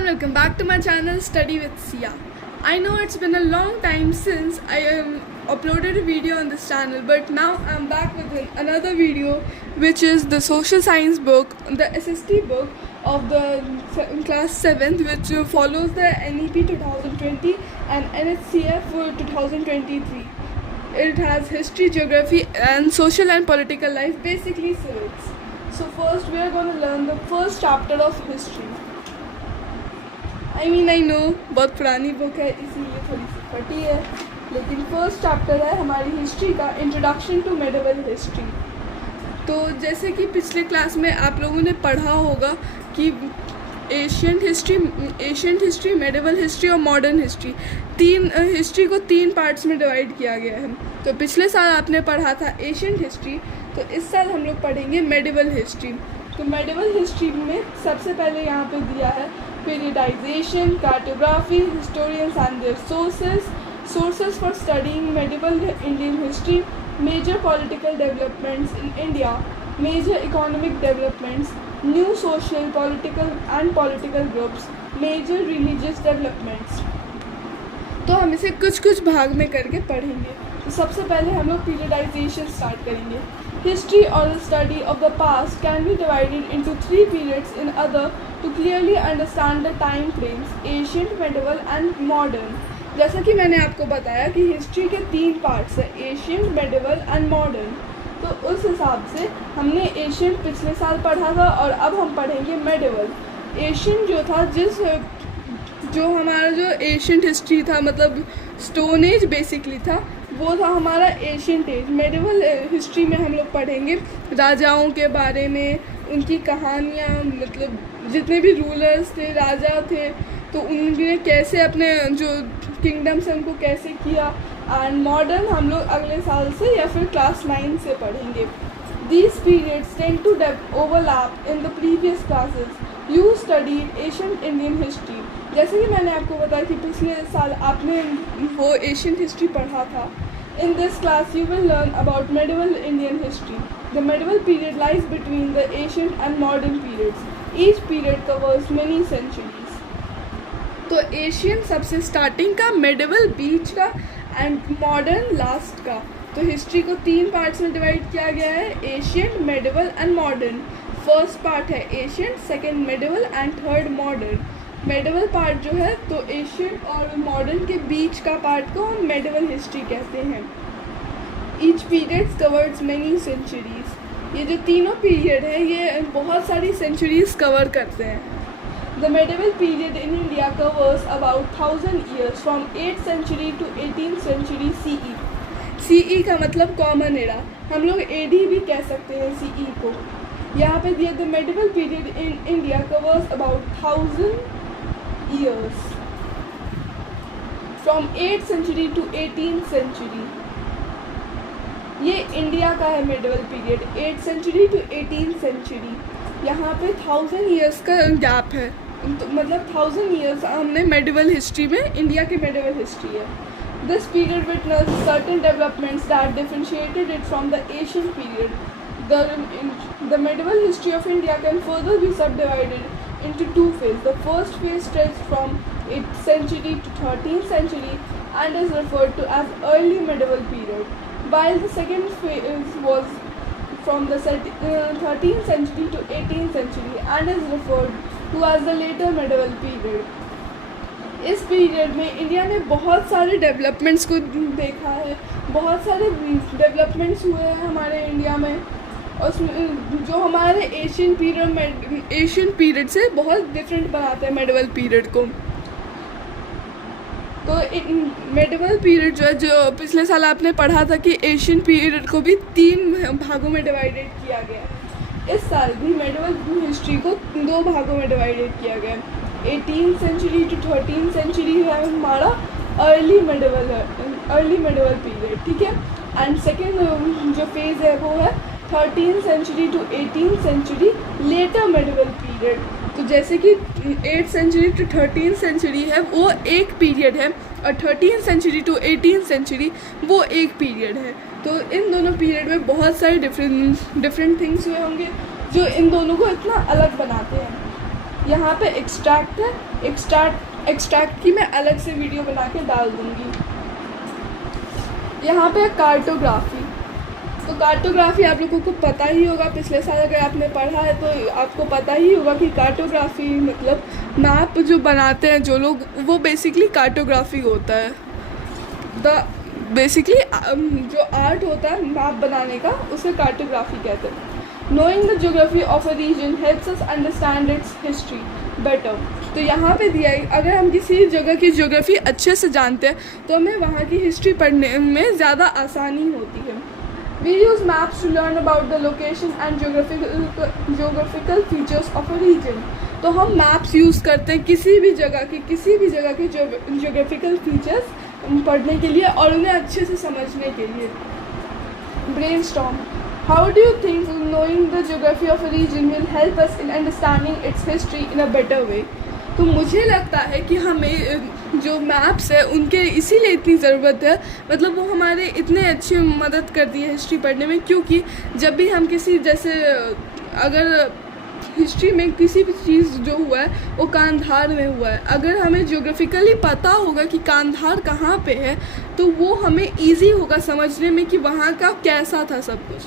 and welcome back to my channel Study with Sia. I know it's been a long time since I uploaded a video on this channel, but now I'm back with another video, which is the social science book, the SST book of the class 7th, which follows the NEP 2020 and NHCF 2023. It has history, geography and social and political life, basically civics. So first we are going to learn the first chapter of history. I know बहुत पुरानी book है इसीलिए थोड़ी सी फटी है, लेकिन first chapter है हमारी हिस्ट्री का, इंट्रोडक्शन टू मेडिवल हिस्ट्री। तो जैसे कि पिछले क्लास में आप लोगों ने पढ़ा होगा कि एशियंट हिस्ट्री, मेडिवल हिस्ट्री और मॉडर्न हिस्ट्री, हिस्ट्री को तीन पार्ट्स में डिवाइड किया गया है। तो पिछले साल आपने पढ़ा था एशियंट हिस्ट्री, तो इस साल हम लोग पढ़ेंगे मेडिवल हिस्ट्री। तो मेडिवल हिस्ट्री में सबसे पहले यहाँ पे दिया है periodization, cartography, historians and their sources for studying medieval Indian history, major political developments in India, major economic developments, new social, political groups, major religious developments। तो हम इसे कुछ भाग में करके पढ़ेंगे। तो सबसे पहले हम लोग पीरियडाइजेशन स्टार्ट करेंगे। History or the study of the past can be divided into three periods in order to clearly understand the time frames: ancient, medieval and modern। जैसा कि मैंने आपको बताया कि हिस्ट्री के तीन पार्ट्स हैं, एशियंट, मेडिवल एंड मॉडर्न। तो उस हिसाब से हमने एशियंट पिछले साल पढ़ा था और अब हम पढ़ेंगे मेडिवल। एशियंट जो था, जो हमारा जो एशियंट हिस्ट्री था, मतलब स्टोन एज बेसिकली था, वो था हमारा एशियंट एज। मेडिवल हिस्ट्री में हम लोग पढ़ेंगे राजाओं के बारे में, उनकी कहानियाँ, मतलब जितने भी रूलर्स थे, राजा थे, तो उन्होंने कैसे अपने जो किंगडम्स हैं उनको कैसे किया। एंड मॉडर्न हम लोग अगले साल से या फिर क्लास 9 से पढ़ेंगे। These periods tend to overlap in the previous classes. You studied ancient Indian history। जैसे कि मैंने आपको बताया कि पिछले साल आपने वो एशियन हिस्ट्री पढ़ा था। In this class you will learn about medieval Indian history. The medieval period lies between the ancient and modern periods. Each period covers many centuries। तो एशियन सबसे स्टार्टिंग का, मेडिवल बीच का एंड मॉडर्न लास्ट का। तो history को तीन parts में divide किया गया है, ancient, medieval and modern. First part है ancient, second medieval and third modern. Medieval part जो है, तो एशियंट और मॉडर्न के बीच का पार्ट को हम मेडिवल हिस्ट्री कहते हैं। Each period covers many centuries. ये जो तीनों पीरियड है ये बहुत सारी सेंचुरीज कवर करते हैं। The medieval period in India covers about 1000 years from 8th century to 18th century CE। CE का मतलब कॉमन एरा, हम लोग AD भी कह सकते हैं CE को। यहाँ पे दिया the medieval period in India covers about 1000 years from 8th century to 18th century। ये इंडिया का है medieval period, 8th century to 18th century। यहाँ पे 1000 years का गैप है, तो मतलब 1000 years हमने मेडिवल हिस्ट्री में, इंडिया की मेडिवल हिस्ट्री है। This period witnessed certain developments that differentiated it from the ancient period। The medieval history of India can further be subdivided into two phases. The first phase stretched from 8th century to 13th century and is referred to as early medieval period, while the second phase was from the 13th century to 18th century and is referred to as the later medieval period। इस period में India ने बहुत सारे developments को देखा है, बहुत सारे डेवलपमेंट्स हुए हैं हमारे इंडिया में, और जो हमारे एशियन पीरियड से बहुत डिफरेंट बनाते हैं मेडिवल पीरियड को। तो मेडिवल पीरियड जो है, जो पिछले साल आपने पढ़ा था कि एशियन पीरियड को भी तीन भागों में डिवाइडेड किया गया है। इस साल भी मेडिवल हिस्ट्री को दो भागों में डिवाइडेड किया गया है। 18th century to 13th century है हमारा अर्ली मेडिवल पीरियड, ठीक है। एंड सेकेंड जो फेज़ है वो है 13th century to 18th century later medieval period. तो जैसे कि 8th century to 13th century है वो एक पीरियड है, और 13th century to 18th century वो एक पीरियड है। तो इन दोनों पीरियड में बहुत सारे डिफरेंट थिंग्स हुए होंगे जो इन दोनों को इतना अलग बनाते हैं। यहाँ पे एक्सट्रैक्ट है, एक्सट्रैक्ट की मैं अलग से वीडियो बना के डाल दूँगी। यहाँ पे कार्टोग्राफी, तो कार्टोग्राफी आप लोगों को पता ही होगा, पिछले साल अगर आपने पढ़ा है तो आपको पता ही होगा कि कार्टोग्राफी मतलब मैप जो बनाते हैं जो लोग, वो बेसिकली कार्टोग्राफी होता है। बेसिकली जो आर्ट होता है मैप बनाने का, उसे कार्टोग्राफी कहते हैं। Knowing the geography of a region helps us understand its history better. तो यहाँ पे दिया है अगर हम किसी जगह की ज्योग्राफी अच्छे से जानते हैं तो हमें वहाँ की हिस्ट्री पढ़ने में ज़्यादा आसानी होती है। We use maps to learn about the location and geographical features of a region। तो हम मैप्स यूज़ करते हैं किसी भी जगह के ज्योग्राफिकल फीचर्स पढ़ने के लिए और उन्हें अच्छे से समझने के लिए। Brainstorm, how do you think knowing the geography of a region will help us in understanding its history in a better way? तो मुझे लगता है कि हमें जो मैप्स है उनके इसीलिए इतनी ज़रूरत है, मतलब वो हमारे इतने अच्छी मदद करती है हिस्ट्री पढ़ने में, क्योंकि जब भी हम किसी जैसे अगर हिस्ट्री में किसी भी चीज़ जो हुआ है वो कांधार में हुआ है, अगर हमें ज्योग्राफिकली पता होगा कि कांधार कहाँ पे है तो वो हमें इजी होगा समझने में कि वहाँ का कैसा था सब कुछ।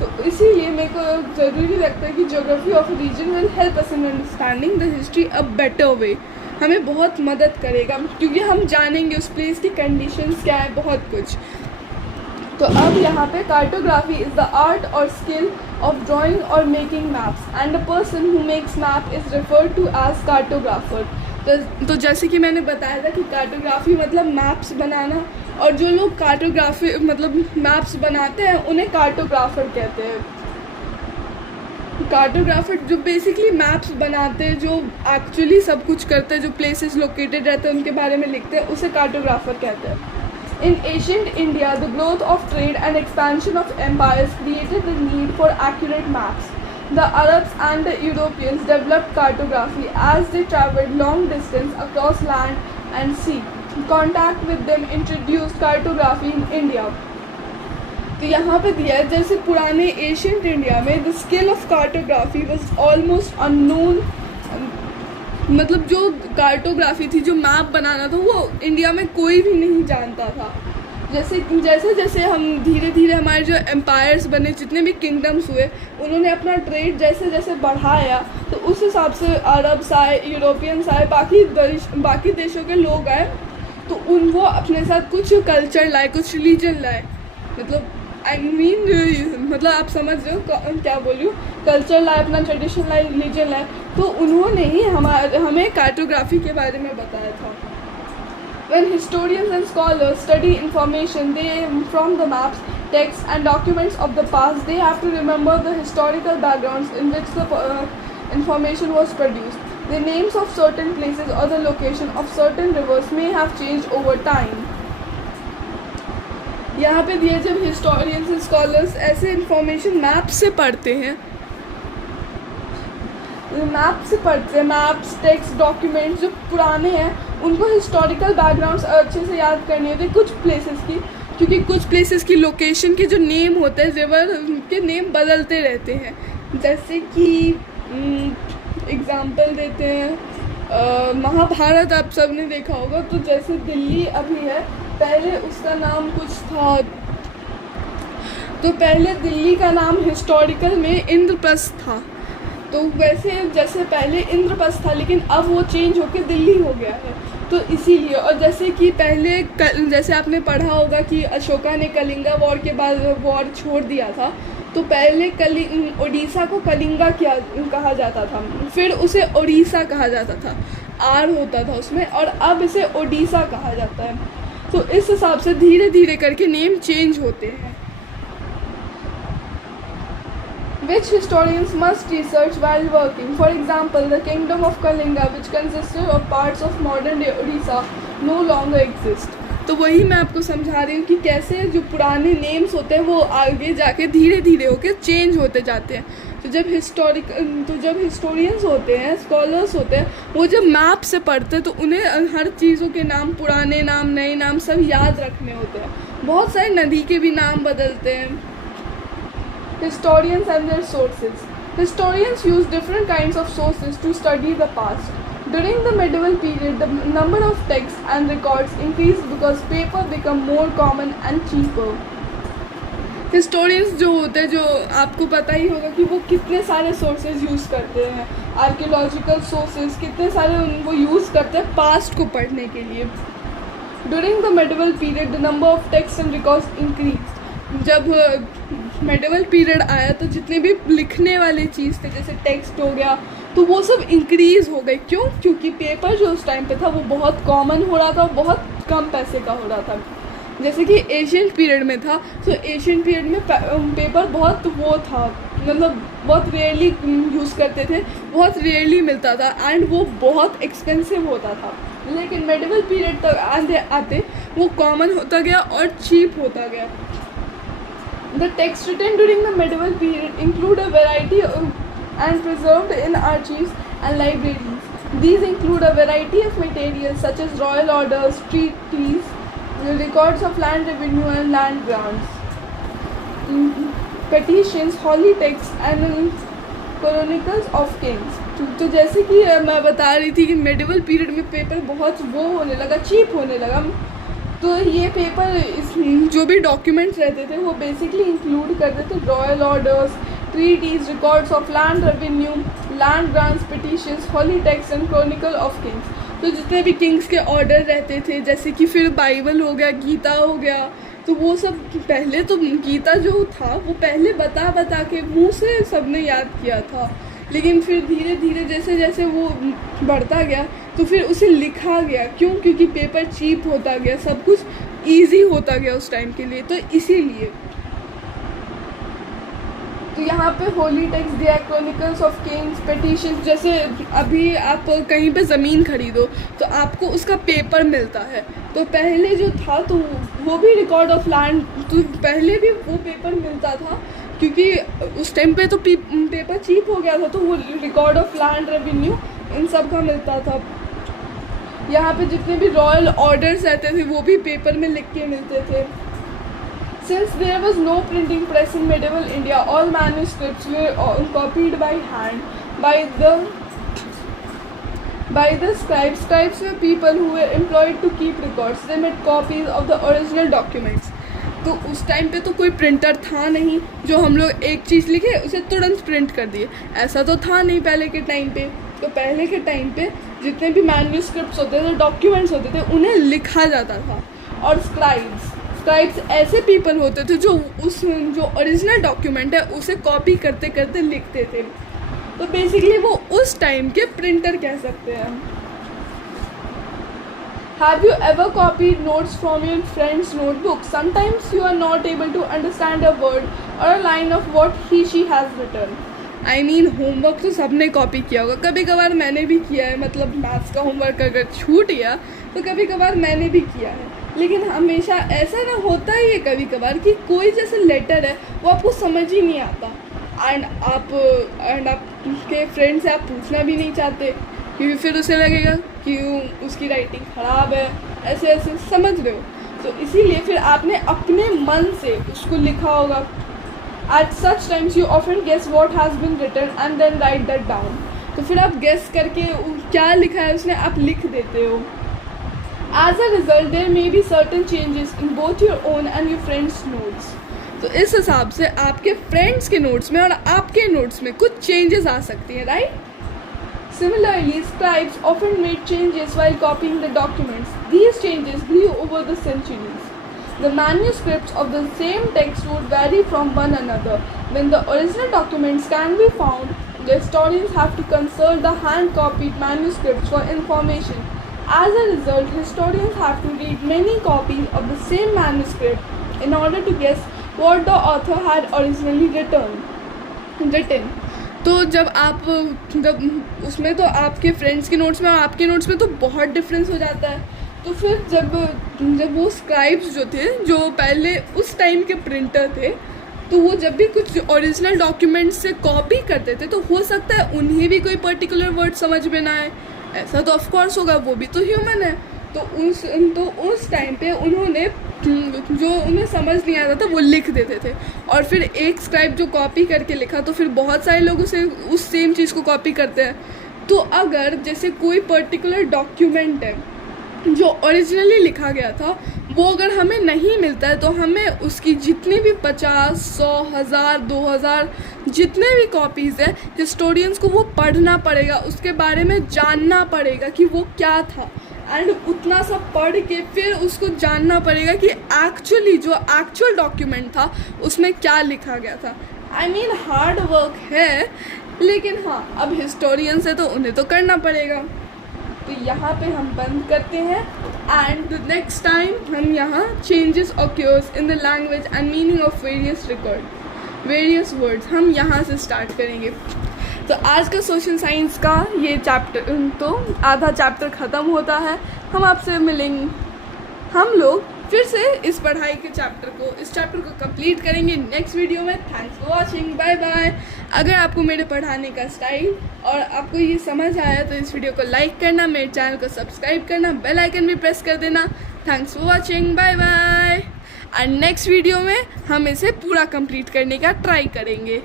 तो इसीलिए मेरे को ज़रूरी लगता है कि geography of region will help us in understanding the history a better way. हमें बहुत मदद करेगा क्योंकि हम जानेंगे उस प्लेस की कंडीशंस क्या है, बहुत कुछ। तो अब यहाँ पे कार्टोग्राफी इज़ द आर्ट और स्किल ऑफ ड्राइंग और making maps and the person who makes map is referred to as cartographer. तो जैसे कि मैंने बताया था कि कार्टोग्राफी मतलब मैप्स बनाना, और जो लोग कार्टोग्राफी मतलब मैप्स बनाते हैं उन्हें कार्टोग्राफर कहते हैं। कार्टोग्राफर जो बेसिकली मैप्स बनाते हैं, जो एक्चुअली सब कुछ करते हैं, जो प्लेसेस लोकेटेड रहते हैं उनके बारे में लिखते हैं, उसे कार्टोग्राफर कहते हैं। In ancient India, the growth of trade and expansion of empires created the need for accurate maps. The Arabs and the Europeans developed cartography as they traveled long distance across land and sea. Contact with them introduced cartography in India. तो यहाँ पे दिया है जैसे पुराने ancient India में the skill of cartography was almost unknown, मतलब जो कार्टोग्राफी थी, जो मैप बनाना था, वो इंडिया में कोई भी नहीं जानता था। जैसे जैसे हम धीरे धीरे हमारे जो एम्पायर्स बने, जितने भी किंगडम्स हुए, उन्होंने अपना ट्रेड जैसे जैसे बढ़ाया तो उस हिसाब से अरब्स आए, यूरोपियंस आए, बाकी देशों के लोग आए, तो वो अपने साथ कुछ कल्चर लाए, कुछ रिलीजन लाए, मतलब मतलब आप समझ रहे हो क्या बोल रही हूँ, कल्चर लाए, अपना ट्रेडिशन लाए, रिलीजन लाए, तो उन्होंने ही हमें कार्टोग्राफी के बारे में बताया था। When historians and scholars study information from the maps, texts and documents of the past, they have to remember the historical backgrounds in which the information was produced. The names of certain places or the location of certain rivers may have changed over time. यहाँ पे दिए जब historians and scholars ऐसे information map से पढ़ते हैं, maps, text, documents जो पुराने हैं उनको हिस्टोरिकल बैकग्राउंड्स अच्छे से याद करनी होती है कुछ प्लेसेस की, क्योंकि कुछ प्लेसेस की लोकेशन के जो नेम होते हैं, रिवर के नेम बदलते रहते हैं। जैसे कि एग्ज़ाम्पल देते हैं, महाभारत आप सब ने देखा होगा, तो जैसे दिल्ली अभी है, पहले उसका नाम कुछ था, तो पहले दिल्ली का नाम हिस्टोरिकल में इंद्रप्रस्थ था। तो वैसे जैसे पहले इंद्रप्रस्थ था लेकिन अब वो चेंज होकर दिल्ली हो गया है, तो इसीलिए। और जैसे कि पहले जैसे आपने पढ़ा होगा कि अशोका ने कलिंगा वॉर के बाद वॉर छोड़ दिया था, तो पहले उड़ीसा को कलिंगा कहा जाता था, फिर उसे उड़ीसा कहा जाता था, आर होता था उसमें, और अब इसे ओडिशा कहा जाता है। तो इस हिसाब से धीरे धीरे करके नेम चेंज होते हैं। Which historians must research while working. For example, the kingdom of Kalinga, which consisted of parts of modern day Odisha, no longer exist. तो वही मैं आपको समझा रही हूँ कि कैसे जो पुराने नेम्स होते हैं वो आगे जाके धीरे धीरे होके चेंज होते जाते हैं। तो जब हिस्टोरियंस होते हैं, स्कॉलर्स होते हैं, वो जब मैप से पढ़ते हैं तो उन्हें हर चीज़ों के नाम, पुराने नाम, नए नाम सब याद रखने होते हैं। बहुत सारी नदी के भी नाम बदलते हैं। Historians and their sources. Historians use different kinds of sources to study the past. During the medieval period, the number of texts and records increased because paper became more common and cheaper. Historians जो होते हैं, जो आपको पता ही होगा कि वो कितने सारे सोर्सेज यूज़ करते हैं, आर्कियोलॉजिकल सोर्सेज कितने सारे उनको यूज़ करते हैं पास्ट को पढ़ने के लिए. During the medieval period the number of text and records increase. जब मेडिवल पीरियड आया तो जितने भी लिखने वाली चीज़ थे, जैसे टेक्स्ट हो गया, तो वो सब इंक्रीज़ हो गए. क्यों? क्योंकि पेपर जो उस टाइम पे था वो बहुत कॉमन हो रहा था, बहुत कम पैसे का हो रहा था. जैसे कि एशियन पीरियड में था, तो एशियन पीरियड में पेपर बहुत वो था, मतलब बहुत रेयरली यूज़ करते थे, बहुत रेयरली मिलता था एंड वो बहुत एक्सपेंसिव होता था. लेकिन मेडिवल पीरियड तक आते आते वो कॉमन होता गया और चीप होता गया. The text written during the medieval period include a variety and preserved in archives and libraries. These include a variety of materials such as royal orders, treaties, records of land revenue and land grants, petitions, holy texts and chronicles of kings. तो जैसे कि मैं बता रही थी कि medieval period में paper बहुत वो होने लगा, चीप होने लगा. तो ये पेपर जो भी डॉक्यूमेंट्स रहते थे वो बेसिकली इंक्लूड करते थे royal orders, treaties, records of land revenue, land grants, petitions, holy texts and chronicle of kings. तो जितने भी किंग्स के ऑर्डर रहते थे, जैसे कि फिर बाइबल हो गया, गीता हो गया, तो वो सब पहले तो गीता जो था वो पहले बता बता के मुंह से सबने याद किया था. लेकिन फिर धीरे धीरे जैसे जैसे वो बढ़ता गया तो फिर उसे लिखा गया. क्यों? क्योंकि पेपर चीप होता गया, सब कुछ ईजी होता गया उस टाइम के लिए, तो इसीलिए. तो यहाँ पे होली टेक्स्ट दिया, क्रॉनिकल्स ऑफ किंग्स, पेटिशंस. जैसे अभी आप कहीं पे ज़मीन खरीदो तो आपको उसका पेपर मिलता है, तो पहले जो था तो वो भी रिकॉर्ड ऑफ लैंड, तो पहले भी वो पेपर मिलता था क्योंकि उस टाइम पे तो पेपर चीप हो गया था, तो वो record of land revenue in सब का मिलता था. यहाँ पे जितने भी रॉयल ऑर्डर्स रहते थे वो भी पेपर में लिख के मिलते थे. Since there was no printing press in medieval India, all manuscripts were copied by hand by the scribes. Scribes were people who were employed to keep records. They made copies of the original documents. तो उस time पे तो कोई printer था नहीं जो हम लोग एक चीज़ लिखे उसे तुरंत प्रिंट कर दिए, ऐसा तो था नहीं पहले के टाइम पे. तो पहले के टाइम पे जितने भी मैन्यूस्क्रिप्ट्स होते थे, डॉक्यूमेंट्स होते थे, उन्हें लिखा जाता था. और स्क्राइब्स ऐसे पीपल होते थे जो ओरिजिनल डॉक्यूमेंट है उसे कॉपी करते करते लिखते थे. तो बेसिकली वो उस टाइम के प्रिंटर कह सकते हैं. Have you ever copied notes from your friend's notebook? Sometimes you are not able to understand a word or a line of what she has written. Homework तो सबने कॉपी किया होगा, कभी कभार मैंने भी किया है. मतलब मैथ्स का होमवर्क अगर छूट गया तो कभी कभार मैंने भी किया है. लेकिन हमेशा ऐसा ना होता ही है कभी कभार कि कोई जैसे लेटर है वो आपको समझ ही नहीं आता एंड आपके फ्रेंड से आप पूछना भी नहीं चाहते क्योंकि फिर उसे लगेगा कि उसकी राइटिंग ख़राब है, ऐसे ऐसे, समझ रहे हो. तो इसीलिए फिर आपने अपने मन से उसको लिखा होगा. At such times you often guess what has been written and then write that down. तो फिर आप guess करके क्या लिखा है उसने आप लिख देते हो. As a result, there may be certain changes in both your own and your friends' notes. तो इस हिसाब से आपके फ्रेंड्स के नोट्स में और आपके नोट्स में कुछ चेंजेस आ सकती हैं, right? Similarly, scribes often made changes while copying the documents. These changes grew over the centuries. The manuscripts of the same text would vary from one another. When the original documents can be found, the historians have to consult the hand-copied manuscripts for information. As a result, historians have to read many copies of the same manuscript in order to guess what the author had originally written. तो जब उसमें तो आपके friends के notes में और आपके notes में तो बहुत डिफरेंस हो जाता है. तो फिर जब वो स्क्राइब्स जो थे, जो पहले उस टाइम के प्रिंटर थे, तो वो जब भी कुछ ओरिजिनल डॉक्यूमेंट्स से कॉपी करते थे तो हो सकता है उन्हें भी कोई पर्टिकुलर वर्ड समझ में ना आए. ऐसा तो ऑफ कोर्स होगा, वो भी तो ह्यूमन है. तो उस टाइम पे उन्होंने जो उन्हें समझ नहीं आता था वो लिख देते थे, और फिर एक स्क्राइब जो कॉपी करके लिखा तो फिर बहुत सारे लोग उस सेम चीज़ को कॉपी करते हैं। तो अगर जैसे कोई पर्टिकुलर डॉक्यूमेंट है जो ओरिजिनली लिखा गया था वो अगर हमें नहीं मिलता है तो हमें उसकी जितनी भी 50, 100, 1000, 2000 जितने भी कॉपीज़ है हिस्टोरियंस को वो पढ़ना पड़ेगा, उसके बारे में जानना पड़ेगा कि वो क्या था, एंड उतना सब पढ़ के फिर उसको जानना पड़ेगा कि एक्चुअली जो एक्चुअल डॉक्यूमेंट था उसमें क्या लिखा गया था। आई मीन हार्ड वर्क है, लेकिन हाँ अब हिस्टोरियंस है तो उन्हें तो करना पड़ेगा। तो यहाँ पे हम बंद करते हैं, एंड द नेक्स्ट टाइम हम यहाँ changes occurs in the language and meaning of various words हम यहाँ से स्टार्ट करेंगे। तो आज का सोशल साइंस का ये चैप्टर तो आधा चैप्टर ख़त्म होता है। हम आपसे मिलेंगे, हम लोग फिर से इस चैप्टर को कंप्लीट करेंगे नेक्स्ट वीडियो में। Thanks for watching, bye bye. अगर आपको मेरे पढ़ाने का स्टाइल और आपको ये समझ आया तो इस वीडियो को लाइक करना, मेरे चैनल को सब्सक्राइब करना, बेल आइकन भी प्रेस कर देना। Thanks for watching, bye bye. और नेक्स्ट वीडियो में हम इसे पूरा कंप्लीट करने का ट्राई करेंगे।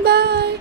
बाय।